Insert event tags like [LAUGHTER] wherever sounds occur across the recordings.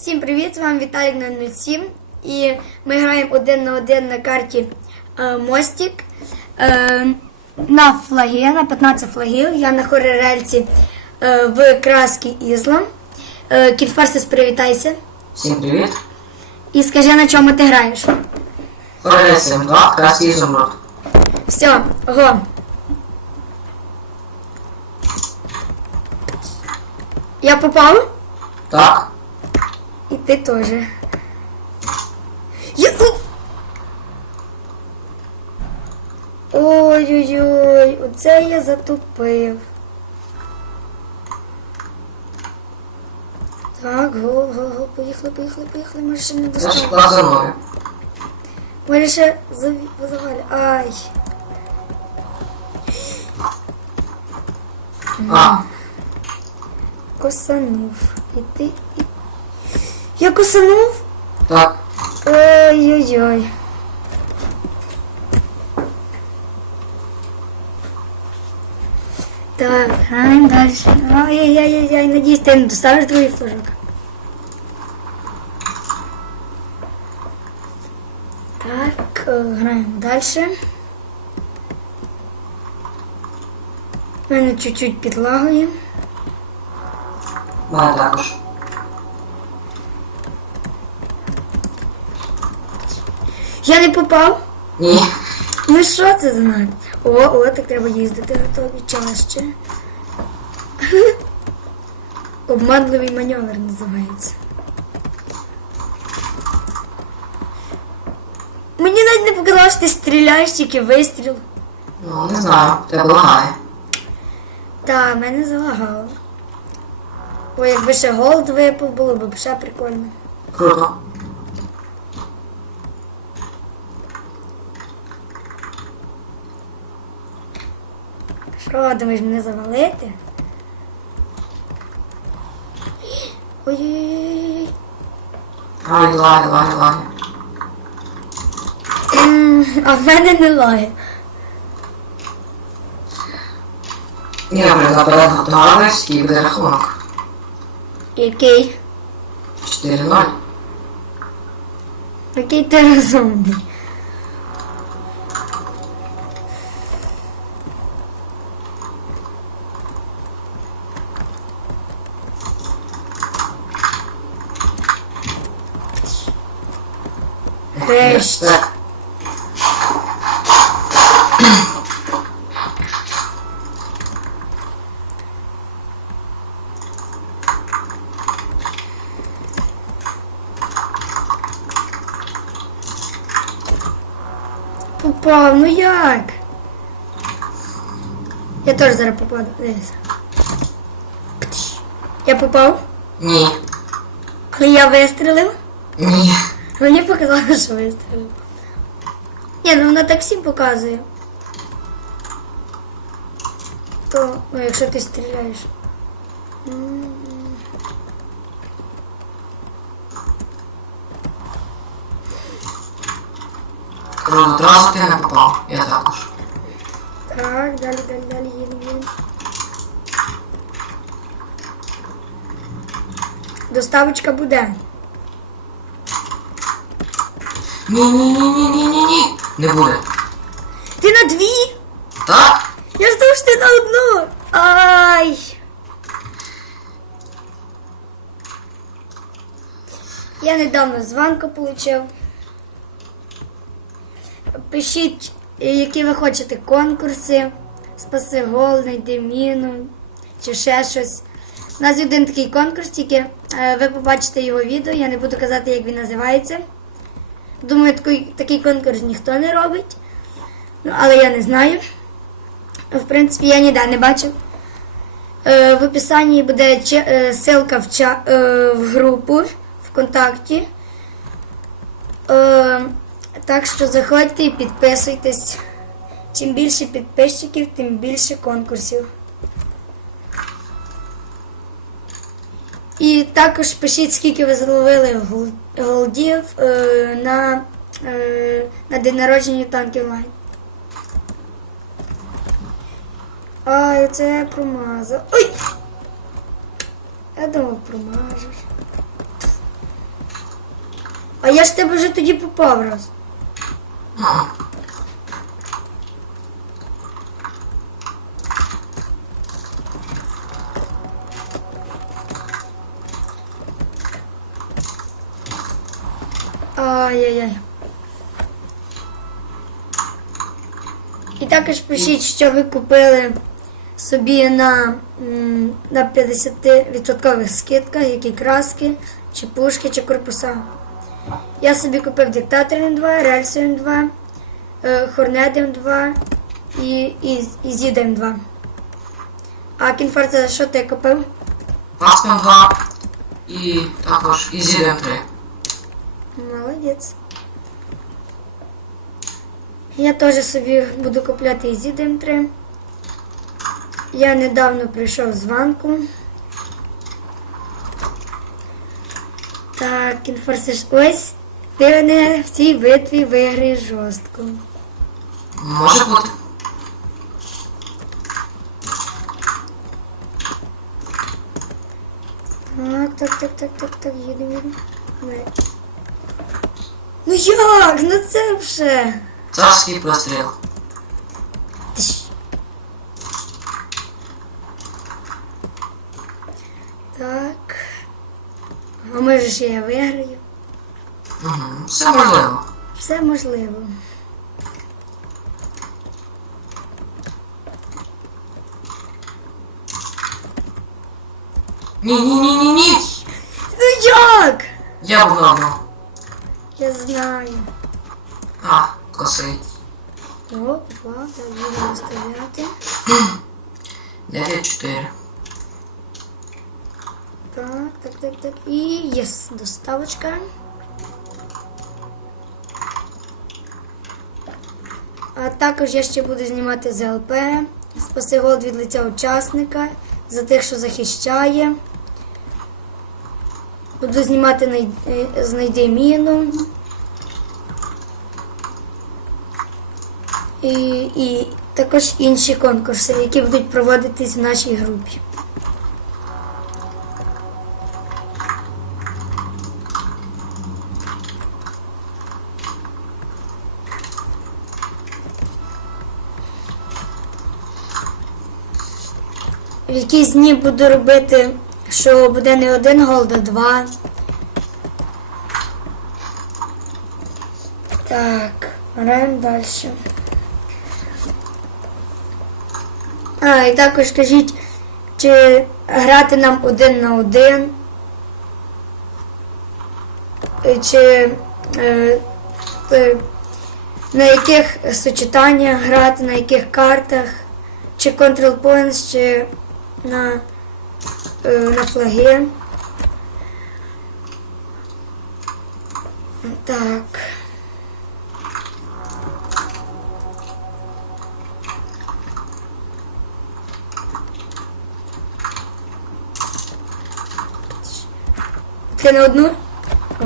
Всім привіт! З вами Віталік 007 і ми граємо один на один на карті е, Мостик е, на флаги, на 15 флагів. Я на хоререльці е, в краски Ізлам. Е, Кіт Фарсис, привітайся. Всім привіт. І скажи, на чому ти граєш. Форест 2 краски ізумруд. Все, го. Я попав? Так. Ти теж. Я... Ой! Ой-ой-ой, оце я затупив. Так, го, го, го, поїхали, поїхали, поїхали, може ще не за. Може ще заві- Ай. А, Косанув. І ти. І... Я косанув? так. Ой-ой-ой. Так, граємо далі. Ай-яй-яй-яй, надіюсь, ти не доставиш другий флажок. Так, е, граємо далі. У мене чуть-чуть підлагує. Мене також. Я не попав? Ні. Ну що це за знак? О, о, так треба їздити готові чаще. [LAUGHS] Обманливий маневр називається. Мені навіть не показалось, що ти стріляєш, тільки вистріл. Ну, не знаю. Тебе лагає. Та, мене залагало. Ой, якби ще голд випав, було б ще прикольно. Круто. Думаєш, мене завалити? Ой-ой-ой. Ай, лагає, лагає. М, А в мене немає. Ні, наприклад, наперед готувалась і буде рахунок. Який? 4-0. Який ти розумний. Так. Попав, ну як? Я теж зараз попаду. Я попав, Ні. але я вистрілив. Ні. Мені показало, що вистрілив. Ні, ну вона так всім показує. То, ну якщо ти стріляєш. Одразу ти не попав. Я також. Так, далі, далі, далі, їдемо, їдемо. Доставочка буде. Ні, ні, ні, ні, ні, ні, ні. Не буде. Ти на дві? Так? Я жду, що ти на одну. Ай. Я недавно званку отримав. Пишіть, які ви хочете конкурси. Спаси гол, знайди міну чи ще щось. У нас один такий конкурс, тільки ви побачите його відео, я не буду казати, як він називається. Думаю, такий, такий конкурс ніхто не робить. Ну, але я не знаю. В принципі, я ніде не бачив. Е, в описанні буде че- е, ссылка в, ча- е, в групу ВКонтакті. Е, так що заходьте і підписуйтесь. Чим більше підписчиків, тим більше конкурсів. І також пишіть, скільки ви зловили гол- голдів е, на, е, на день народження танків онлайн. Ай, це я промазав. Ой! Я думав, промажеш. А я ж тебе вже тоді попав раз. Ага. Ай-яй-яй. І також пишіть, що ви купили собі на, на 50% скидках, які краски, чи пушки, чи корпуса. Я собі купив диктатор М2, Рельс М2, е, Хорнет М2 і, і, і Зід М2. А Кінфорца, що ти купив? Пасмен 2 і також і Зілем 3. Молодець. Я теж собі буду купляти і Зід М3. Я недавно прийшов з ванку. Так, інфорсиш. Ось ти мене в цій битві виграєш жорстко. Може бути. Так, так, так, так, так, так, їдемо, їдемо. Ну як? Ну це вже. Царський простріл. Тиш. Так. А може ж я виграю? Угу. Все можливо. Все можливо. Ні, ні, ні, ні, ні. Ну як? Я вгадав. Я знаю. А, косий. О, попав, так будемо стріляти. 9-4. Так, так, так, так. І єс, доставочка. А також я ще буду знімати ЗЛП. Спаси голод від лиця учасника за тих, що захищає. Буду знімати е, знайди міну. І, і також інші конкурси, які будуть проводитись в нашій групі. В якісь дні буду робити, що буде не один голд, а два. Так, граємо далі. А, і також кажіть, чи грати нам один на один. Чи е, е, на яких сочетаннях грати, на яких картах, чи Control Points, чи на, на флаги. Так. Це на одну? О.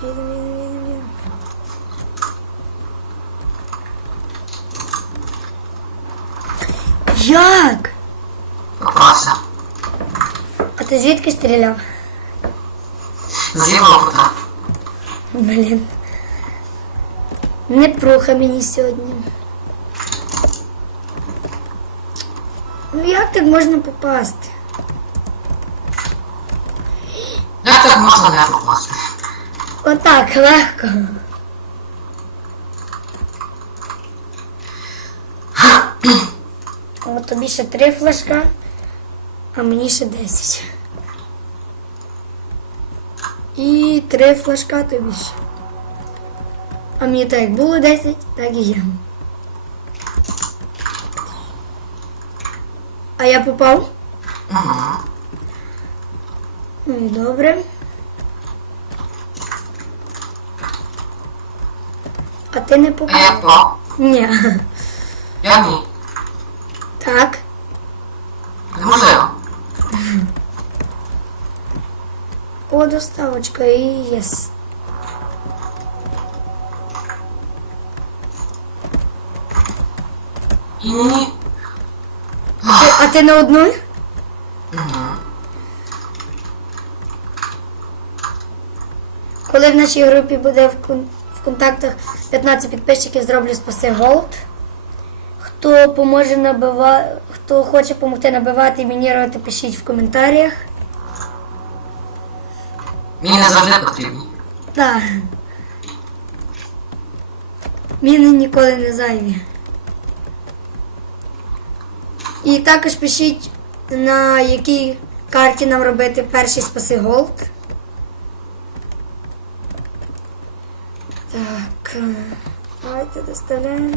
Їдемо, їдемо, їдемо, їдемо. Як? Попався. А ти звідки стріляв? З лівого кута. Блін. Не пруха мені сьогодні. Ну як так можна попасти? Як так можна не попасти? Отак, легко. [CLEARS THROAT] От тобі ще три флажка, а мені ще десять. І три флажка тобі ще. А мені так як було 10, так і є. А я попав? Угу. Ну і добре. А ти не А я попав? попав. Ні. Я ні. Так. Неможливо. О, доставочка і єс. І ні. Ти- А ти на одну? Мгм. Коли в нашій групі буде в, кон- в контактах 15 підписчиків, зроблю спаси голд. Хто поможе набивати, хто хоче допомогти набивати і мінірувати, пишіть в коментарях. Мені не завжди потрібні. Так. Міни ніколи не зайві. І також пишіть, на якій карті нам робити перший спаси голд. Так. Давайте доставляємо.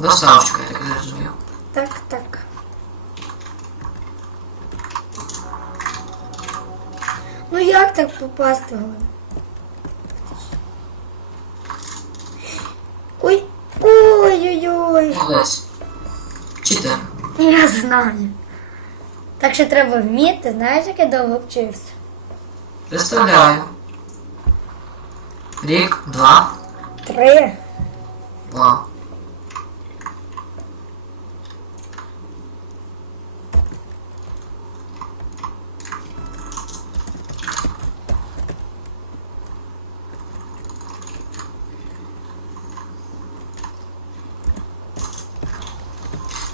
Доставочка, я так зрозумів. Так, так. Ну як так попасти головне? Ой, ой-ой-ой. Молодець. Читер. Я знаю. Так що треба вміти, знаєш, як я довго вчився. Представляю. Рік, два, Три. два.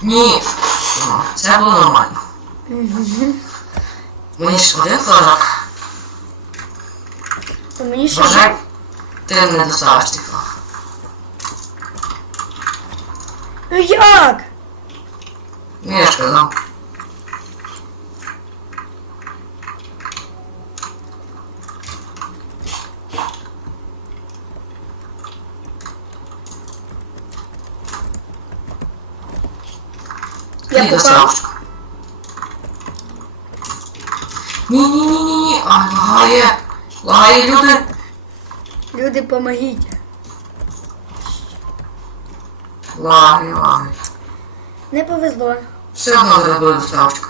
Ні, це було нормально. Мені ж один флажок. То мені ще. Вважай, ти не доставиш цей флаг. Ну як? Ну, я попав. доставочка. Ні, ні, ні, ні, ні. А, лагає. Лагає люди. Люди, помогіть. Лагає, лагає. Не повезло. Все одно зробили доставочку.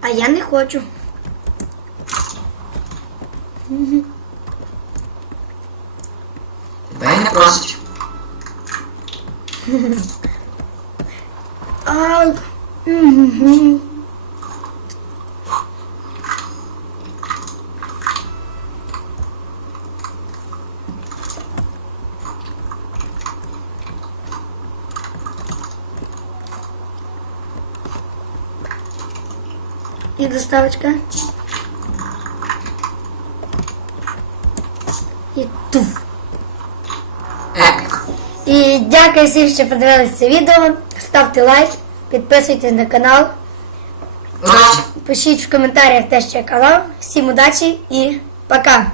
А я не хочу. Тебе не просить. Ай. Мгм. І доставочка. І туф. І дякую всім, що подивилися це відео. Ставте лайк, підписуйтесь на канал, пишіть в коментарях те, що я казав. Всім удачі і пока!